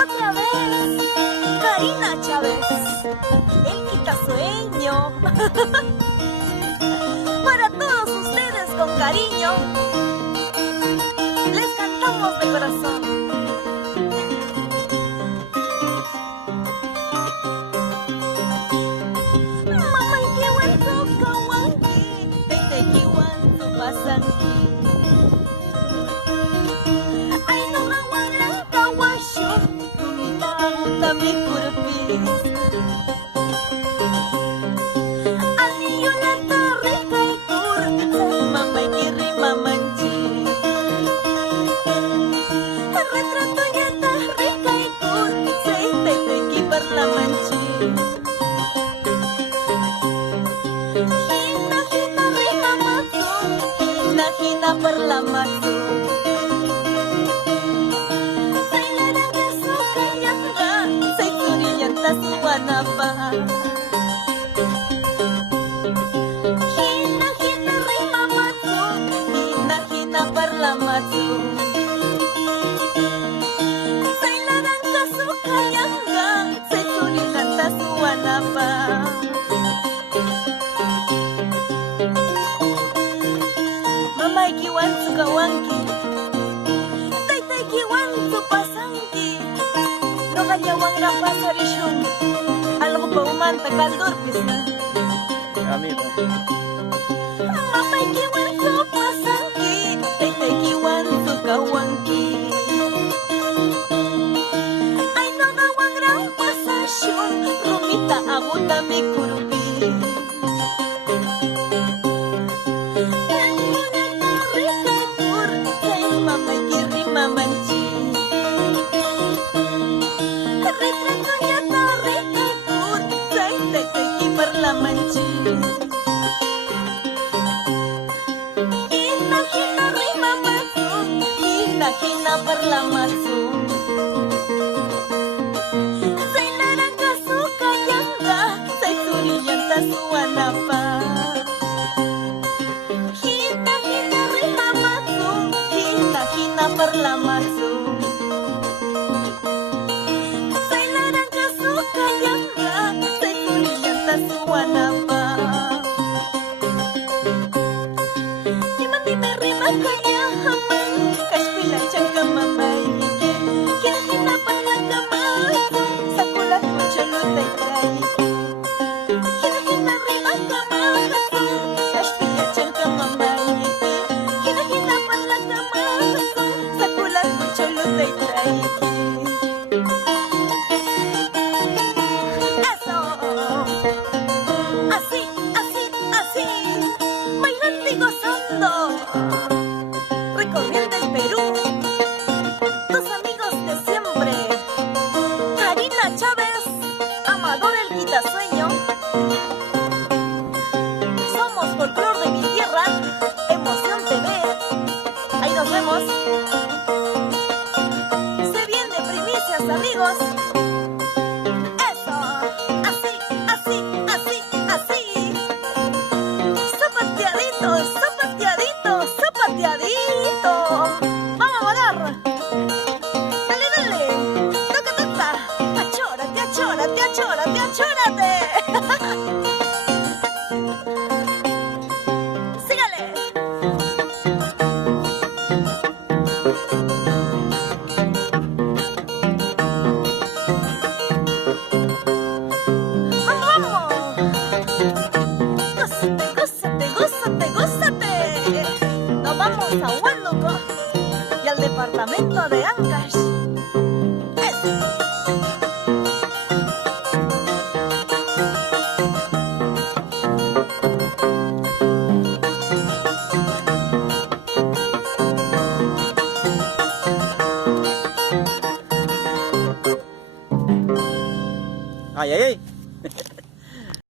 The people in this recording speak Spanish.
Otra vez, Karina Chávez, el quitasueño. Para todos ustedes con cariño, les cantamos de corazón. Mamay kiwan su kawanki, tete kiwan su pasanki. Ay no mawalang kawasyo, kumitang tami kurpis. Aliyo na tari kay kur, mamay kiri mamanchi. Retrato niya tari kay kur, say tete ki parlamanchi. Hina rima matsu, hina parlamatsu. Say ladang kaso kayang ga, say turiyan tasuwana pa. Hina rima matsu, hina parlamatsu. Say ladang kaso kayang ga, say turiyan tasuwana pa. Mamay kiwan su kawanki, taytay kiwan su pasanki. No kanyawang rapasarisyon, alam ko ba umanta kaldurpis na. Gamit. Mamay kiwan su pasanki, taytay kiwan su kawanki. Ay no gawang rapasasyon, rumita abuta mi kurupi. Mamay kiri mamanchi. Retrato niya tari kay kur, say tete ki parlamanchi. Hina rima matsu, hina parlamatsu. Say larang kaso kayang ga, say turiyan tasuwana pa. Hina rima matsu, hina parlamatsu. Say larang kaso kayang ga, say turiyan tasuwana pa. Dime rima kaya haman, kashpilan siyang kamamay. Hinahinapan lang kamay, sa kulat mo chalutay-tay. Hinahinarima kamay, kashpilan siyang kamamay. Hinahinapan lang kamay, sa kulat mo chalutay-tay. Eso, así, bailando y gozando. Recorriendo el Perú, tus amigos de siempre, Karina Chávez, Amador el quitasueño. Somos folclor de mi tierra, Emoción TV. Ahí nos vemos. Se viene primicias, amigos. Eso, así. Zapateadito. Vamos a volar. Dale. Toca. Achórate. Sígale. Vamos. Gózate. Nos vamos a Huánuco y al departamento de Ancash. Ay.